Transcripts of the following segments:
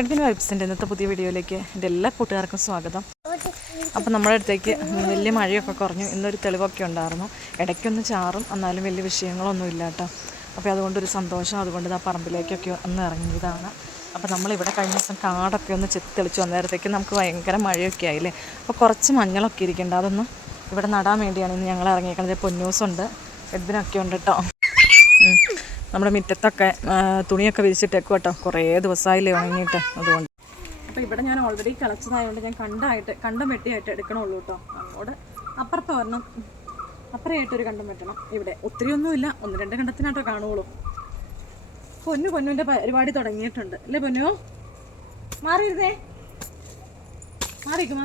Edwin വൈബ്സിൻ്റെ ഇന്നത്തെ പുതിയ വീഡിയോയിലേക്ക് എൻ്റെ എല്ലാ കൂട്ടുകാർക്കും സ്വാഗതം. അപ്പോൾ നമ്മുടെ അടുത്തേക്ക് വലിയ മഴയൊക്കെ കുറഞ്ഞു, ഇന്നൊരു തെളിവൊക്കെ ഉണ്ടായിരുന്നു. ഇടയ്ക്കൊന്ന് ചാറും, എന്നാലും വലിയ വിഷയങ്ങളൊന്നും ഇല്ല കേട്ടോ. അപ്പോൾ അതുകൊണ്ടൊരു സന്തോഷം. അതുകൊണ്ട് ആ പറമ്പിലേക്കൊക്കെ ഒന്ന് ഇറങ്ങിയതാണ്. അപ്പോൾ നമ്മളിവിടെ കഴിഞ്ഞ ദിവസം കാടൊക്കെ ഒന്ന് തെളിച്ച് വന്നേരത്തേക്ക് നമുക്ക് ഭയങ്കര മഴയൊക്കെ ആയില്ലേ. അപ്പോൾ കുറച്ച് മഞ്ഞളൊക്കെ ഇരിക്കേണ്ട, അതൊന്ന് ഇവിടെ നടാൻ വേണ്ടിയാണ് ഇന്ന് ഞങ്ങൾ ഇറങ്ങിയേക്കുന്നത്. പൊന്നൂസുണ്ട്, എഡ്വിനൊക്കെ ഉണ്ട് കേട്ടോ. നമ്മുടെ മുറ്റത്തൊക്കെ തുണിയൊക്കെ വിരിച്ചിട്ടേക്കും കേട്ടോ, കുറേ ദിവസമായില്ലേ ഉണങ്ങിയിട്ട്. അതുകൊണ്ട് അപ്പോൾ ഇവിടെ ഞാൻ ഓൾറെഡി കിളച്ചതായതുകൊണ്ട് ഞാൻ കണ്ടം വെട്ടിയായിട്ട് എടുക്കണുള്ളൂ കേട്ടോ. അങ്ങോട്ട് അപ്പുറത്ത് വരണം, അപ്പുറമായിട്ടൊരു കണ്ടം വെട്ടണം. ഇവിടെ ഒത്തിരിയൊന്നുമില്ല, 1-2 കണ്ടത്തിനായിട്ടോ കാണുള്ളൂ. പൊന്നുവിൻ്റെ പരിപാടി തുടങ്ങിയിട്ടുണ്ട് അല്ലേ പൊന്നു? മാറിയിരുന്നേ, മാറിക്കും.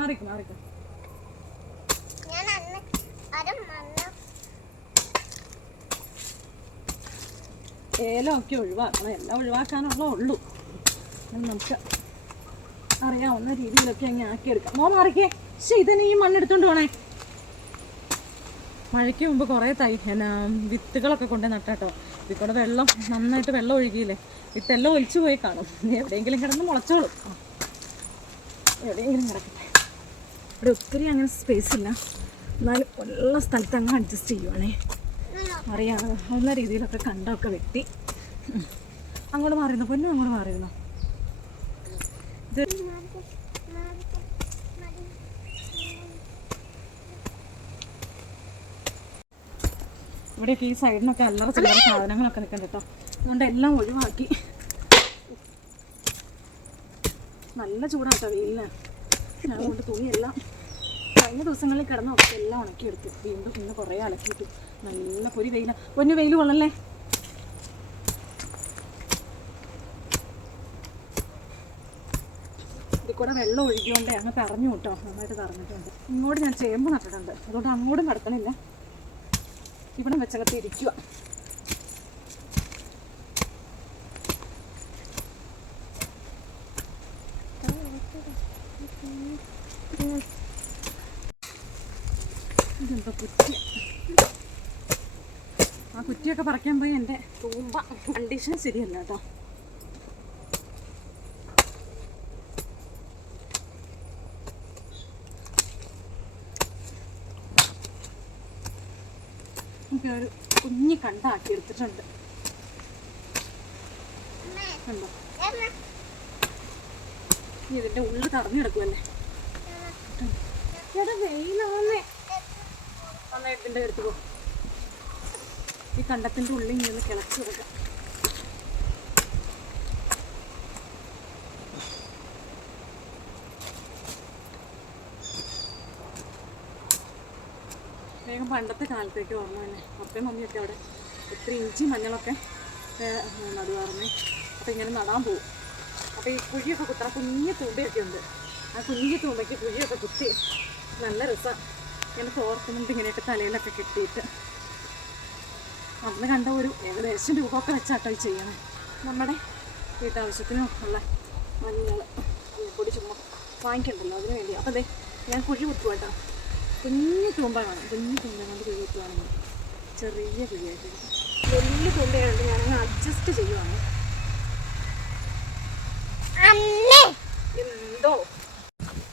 ഏലമൊക്കെ ഒഴിവാക്കണം, എല്ലാം ഒഴിവാക്കാനുള്ള ഉള്ളൂ. നമുക്ക് അറിയാവുന്ന രീതിയിലൊക്കെ അങ്ങ് ആക്കിയെടുക്കാം. മാറിക്കേ. ഇതിന് ഈ മണ്ണെടുത്തോണ്ട് പോണേ. മഴയ്ക്ക് മുമ്പ് കുറേ വിത്തുകളൊക്കെ കൊണ്ട് നട്ടാട്ടോ. ഇതിൽ കൂടെ നന്നായിട്ട് വെള്ളം ഒഴുകിയില്ലേ, വിത്തെല്ലാം ഒലിച്ചു പോയി കാണും. എവിടെയെങ്കിലും കിടന്ന് മുളച്ചോളും. എവിടെയെങ്കിലും കിടക്കട്ടെ. ഇവിടെ ഒത്തിരി അങ്ങനെ സ്പേസ് ഇല്ല, എന്നാലും ഉള്ള സ്ഥലത്ത് അങ്ങ് അഡ്ജസ്റ്റ് ചെയ്യുവാണേ. അറിയാവുന്ന രീതിയിലൊക്കെ കണ്ടമൊക്കെ വെട്ടി അങ്ങോട്ട് മാറിയിരുന്നു. പൊന്നും അങ്ങോട്ട് മാറിയിരുന്നു. ഇത് ഇവിടെയൊക്കെ ഈ സൈഡിനൊക്കെ അല്ലറ ചില്ലറ സാധനങ്ങളൊക്കെ നിൽക്കണ്ട കേട്ടോ. അതുകൊണ്ട് എല്ലാം ഒഴിവാക്കി. നല്ല ചൂടാട്ടോ വെയിലിന്. അതുകൊണ്ട് തുണിയെല്ലാം കഴിഞ്ഞ ദിവസങ്ങളിൽ കിടന്നൊക്കെ എല്ലാം ഉണക്കിയെടുത്തു. വീണ്ടും ഇന്ന് കുറേ അലക്കിയിട്ടു. നല്ല പൊരി വെയില. പൊന്നു വെയിൽ കൊള്ളല്ലേ. ഇതിൽ കൂടെ വെള്ളം ഒഴുകിയോണ്ടേ അങ്ങ് കറഞ്ഞു കേട്ടോ, നന്നായിട്ട് കറഞ്ഞിട്ടുണ്ട്. ഇങ്ങോട്ട് ഞാൻ ചേമ്പ് നട്ടിട്ടുണ്ട്, അതുകൊണ്ട് അങ്ങോട്ടും കിടക്കണില്ല. ഇവിടെ വെച്ചകത്ത് ഇരിക്കുക. ഇതെന്താ കുറ്റി? ആ കുറ്റിയൊക്കെ പറിക്കാൻ പോയി എൻ്റെ തൂമ്പ കണ്ടീഷൻ ശരിയല്ല കേട്ടോ. ഒരു കുഞ്ഞി കണ്ടാക്കി എടുത്തിട്ടുണ്ട്. കണ്ടോ, ഇതിൻ്റെ ഉള്ളിൽ തടഞ്ഞു കിടക്കുമല്ലേ. വെയിലാന്നേ. നന്നായിട്ട് ഇതിൻ്റെ എടുത്തു പോകും. ഈ കണ്ടത്തിൻ്റെ ഉള്ളിൽ നിന്ന് കിളച്ച് കൊടുക്കാം. വേഗം പണ്ടത്തെ കാലത്തേക്ക് ഓർമ്മ തന്നെ. അപ്പയും മമ്മിയൊക്കെ അവിടെ ഒത്തിരി ഇഞ്ചി മഞ്ഞളൊക്കെ നടുവാറുന്നേ. അപ്പോൾ ഇങ്ങനെ നടാൻ പോകും. അപ്പോൾ ഈ കുഴിയൊക്കെ കുത്തണം. കുഞ്ഞു തൂമ്പയൊക്കെ ഉണ്ട്. ആ കുഞ്ഞു തൂമ്പയ്ക്ക് കുഴിയൊക്കെ കുത്തി നല്ല രസമാണ്. ഇങ്ങനെ തോർക്കുന്നുണ്ട്, ഇങ്ങനെയൊക്കെ തലയിലൊക്കെ കെട്ടിയിട്ട്. അന്ന് കണ്ട ഒരു ഏകദേശം രൂപമൊക്കെ വെച്ചാട്ടോ ചെയ്യണം. നമ്മുടെ വീട്ടാവശ്യത്തിനും ഉള്ള മഞ്ഞൾ പൊടി ചുമ്മാ വാങ്ങിക്കണ്ടല്ലോ, അതിന് വേണ്ടി. അപ്പോൾ അതെ ഞാൻ കുഴി കുത്തുക കേട്ടോ. കുഞ്ഞു തൂമ്പ കാണും. കുഞ്ഞു തൂമ്പ കൊണ്ട് കുഴി കുത്തുകയാണെങ്കിൽ ചെറിയ കുഴിയായിട്ട്. വലിയ തൂമ്പയായിട്ട് ഞാനങ്ങ് അഡ്ജസ്റ്റ് ചെയ്യുവാണ്. എന്തോ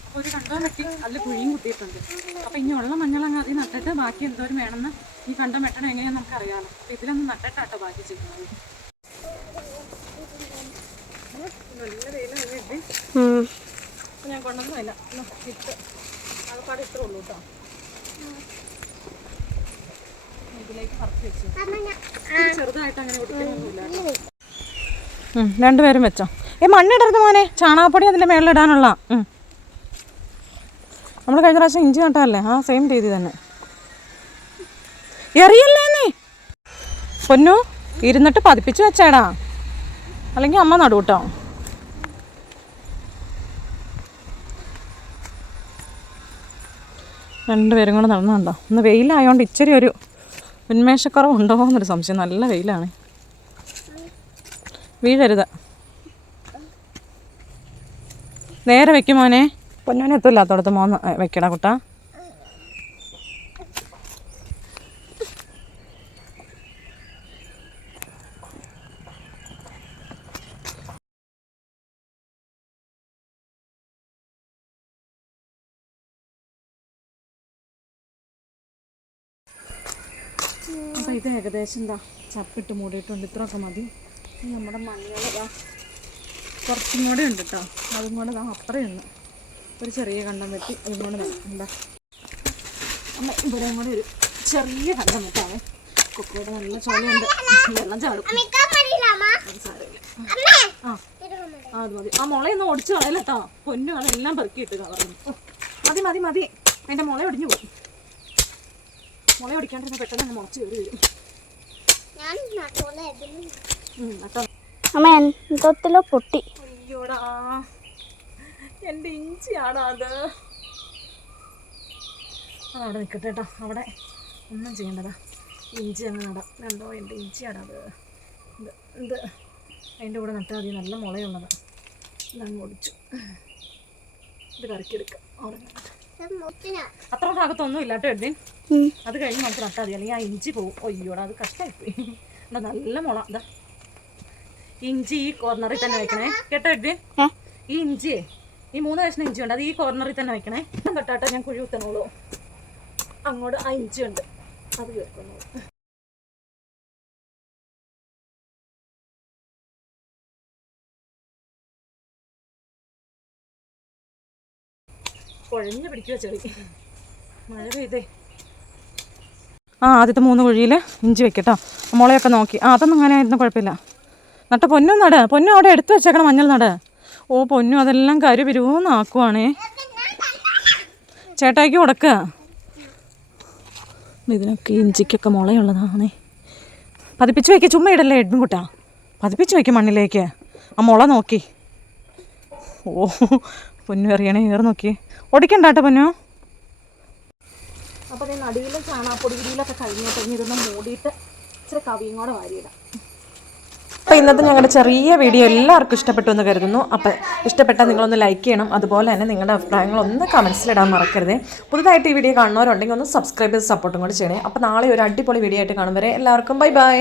അപ്പോൾ ഒരു കണ്ടം വെട്ടി അതിൽ കുഴിയും കുത്തിയിട്ടുണ്ട്. അപ്പോൾ ഇനി ഉള്ള മഞ്ഞളങ്ങ് അതിൽ നട്ടിട്ട് ബാക്കി എന്തോരം വേണമെന്ന് ഈ കണ്ടം വെട്ടണം എങ്ങനെയാണെന്ന് നമുക്കറിയാമല്ലോ. അപ്പോൾ ഇതിലൊന്ന് നട്ടിട്ടാട്ടോ ബാക്കി ചെയ്യുന്നത്. നല്ല വെയിലാണ് ഇട്ട്. അപ്പോൾ ഞാൻ കൊണ്ടൊന്നുമില്ല, ഇട്ട് ആൾക്കാട് ഇത്രേ ഉള്ളൂ കേട്ടോ. ഇതിലേക്ക് പറിച്ച് വെച്ചു. ചെറുതായിട്ട് അങ്ങനെ ഒടിക്കുന്നൊന്നുമില്ല. രണ്ടുപേരും വെച്ചോ. മണ്ണിടരുത് മോനെ, ചാണകപ്പൊടി അതിൻ്റെ മേളിലിടാനുള്ള. നമ്മൾ കഴിഞ്ഞ പ്രാവശ്യം ഇഞ്ചി നട്ടല്ലേ, ആ സെയിം രീതി തന്നെ. എറിയല്ലേ പൊന്നു, ഇരുന്നിട്ട് പതിപ്പിച്ച് വെച്ചേടാ, അല്ലെങ്കിൽ അമ്മ നടു കേട്ടോ. രണ്ടുപേരും കൂടെ നടന്നുണ്ടോ. ഇന്ന് വെയിലായതുകൊണ്ട് ഇച്ചിരി ഒരു ഉന്മേഷക്കുറവുണ്ടോ എന്നൊരു സംശയം. നല്ല വെയിലാണ്. വീഴരുത്. നേരെ വെക്കും മോനെ. പൊന്നോനെ എത്തില്ലാത്തടത്ത് മോന്ന് വെക്കടാ കുട്ടാ. അപ്പോൾ ഇത് ഏകദേശം എന്താ ചപ്പിട്ട് മൂടിയിട്ടുണ്ട്. ഇത്രയൊക്കെ മതി. നമ്മുടെ മഞ്ഞൾ കുറച്ചും കൂടെ ഉണ്ട് കേട്ടോ. അതും കൂടെ അപ്പുറയുണ്ട്. ഒരു ചെറിയ കണ്ടം വെട്ടി അതും കൂടെ എന്താ അമ്മ ഇവിടെയും കൂടെ ഒരു ചെറിയ കണ്ടം വെട്ടാവേ. കൊക്കോടെ നല്ല ചോലയുണ്ട്, വെള്ളം ചാടും. അത് മതി. ആ മുളയൊന്നും ഒടിച്ചു കളയല്ല കേട്ടോ. പൊന്നു അതെല്ലാം പെറുക്കിയിട്ട് കളറുന്നു. മതി മതി മതി. അതിൻ്റെ മുള ഒടിഞ്ഞു പോകും. മുള ഒടിക്കാണ്ടിരുന്ന പെട്ടെന്ന് തന്നെ മുളച്ച് കയറി വരും. തൊത്തിലോ പൊട്ടി. അയ്യോടാ, എൻ്റെ ഇഞ്ചിയാടാ അത്. അതവിടെ നിൽക്കട്ടെ കേട്ടോ. അവിടെ ഒന്നും ചെയ്യേണ്ടതാ. ഇഞ്ചി അങ്ങ് നടാം. കണ്ടോ, എൻ്റെ ഇഞ്ചിയാടാ അത്. ഇത് അതിൻ്റെ കൂടെ നട്ടാൽ മതി. നല്ല മുളയുള്ളതാണ്. ഇതങ്ങ് ഒടിച്ചു. ഇത് കറക്കിയെടുക്കാം. അത്ര ഭാഗത്തൊന്നും ഇല്ല കേട്ടോ എഡ്വിൻ. അത് കഴിഞ്ഞ് നമുക്ക് നട്ടാൽ മതി, അല്ലെങ്കിൽ ആ ഇഞ്ചി പോവും. അയ്യോടാ, അത് കഷ്ടമായിപ്പോയി. എന്താ നല്ല മുള. ഇതാ ഇഞ്ചി ഈ കോർണറിൽ തന്നെ വെക്കണേ കേട്ടോ എഡ്വിൻ. ഈ ഇഞ്ചിയെ ഈ 3 കഷ്ണം ഇഞ്ചി ഉണ്ട്, അത് ഈ കോർണറിൽ തന്നെ വെക്കണേ. തൊട്ടാട്ടോ ഞാൻ കുഴി കുത്തണോളൂ. അങ്ങോട്ട് ആ ഇഞ്ചി ഉണ്ട്, അത് കേൾക്കുന്നു. കുഴഞ്ഞു പിടിക്കുക ചെളി. മഴ പെയ്തേ. ആദ്യത്തെ 3 കുഴിയിൽ ഇഞ്ചി വെക്കട്ടോ. മുളയൊക്കെ നോക്കി. അതൊന്നും അങ്ങനെ ആയിരുന്നു, കുഴപ്പമില്ല. നട്ട പൊന്നും നട്. പൊന്നും അവിടെ എടുത്തു വെച്ചേക്കണം, മഞ്ഞൾ നട്. ഓ പൊന്നും അതെല്ലാം കരുപിരുവെന്നാക്കുവാണേ. ചേട്ടായിക്ക് കൊടുക്കുക. ഇതിനൊക്കെ ഇഞ്ചിക്കൊക്കെ മുളയുള്ളതാണേ. പതിപ്പിച്ച് വയ്ക്കുക. ചുമ്മാ ഇടല്ലേ എഡ്വിൻ കുട്ടാ. പതിപ്പിച്ച് വയ്ക്കുക മണ്ണിലേക്ക്. ആ മുള നോക്കി. ഓ പൊന്നു എറിയണേ. ഏറ് നോക്കി. ഒടിക്കണ്ട കേട്ടോ പൊന്നു. അപ്പോൾ ഞാൻ നടിയിലും ചാണാപ്പൊടി വിരിയിലൊക്കെ കഴിഞ്ഞിട്ട് ഇതൊന്ന് മൂടിയിട്ട് ഇച്ചിരി കവിയും കൂടെ വാരിയിടാം. അപ്പോൾ ഇന്നത്തെ ഞങ്ങളുടെ ചെറിയ വീഡിയോ എല്ലാവർക്കും ഇഷ്ടപ്പെട്ടു എന്ന് കരുതുന്നു. അപ്പോൾ ഇഷ്ടപ്പെട്ടാൽ നിങ്ങളൊന്ന് ലൈക്ക് ചെയ്യണം. അതുപോലെ തന്നെ നിങ്ങളുടെ അഭിപ്രായങ്ങളൊന്ന് കമൻസിലിടാൻ മറക്കരുത്. പുതുതായിട്ട് ഈ വീഡിയോ കാണുന്നവരുണ്ടെങ്കിൽ ഒന്ന് സബ്സ്ക്രൈബ് ചെയ്ത് സപ്പോർട്ടും കൂടി ചെയ്യണേ. അപ്പോൾ നാളെ ഒരു അടിപൊളി വീഡിയോ ആയിട്ട് കാണും വരെ എല്ലാവർക്കും ബൈ ബൈ.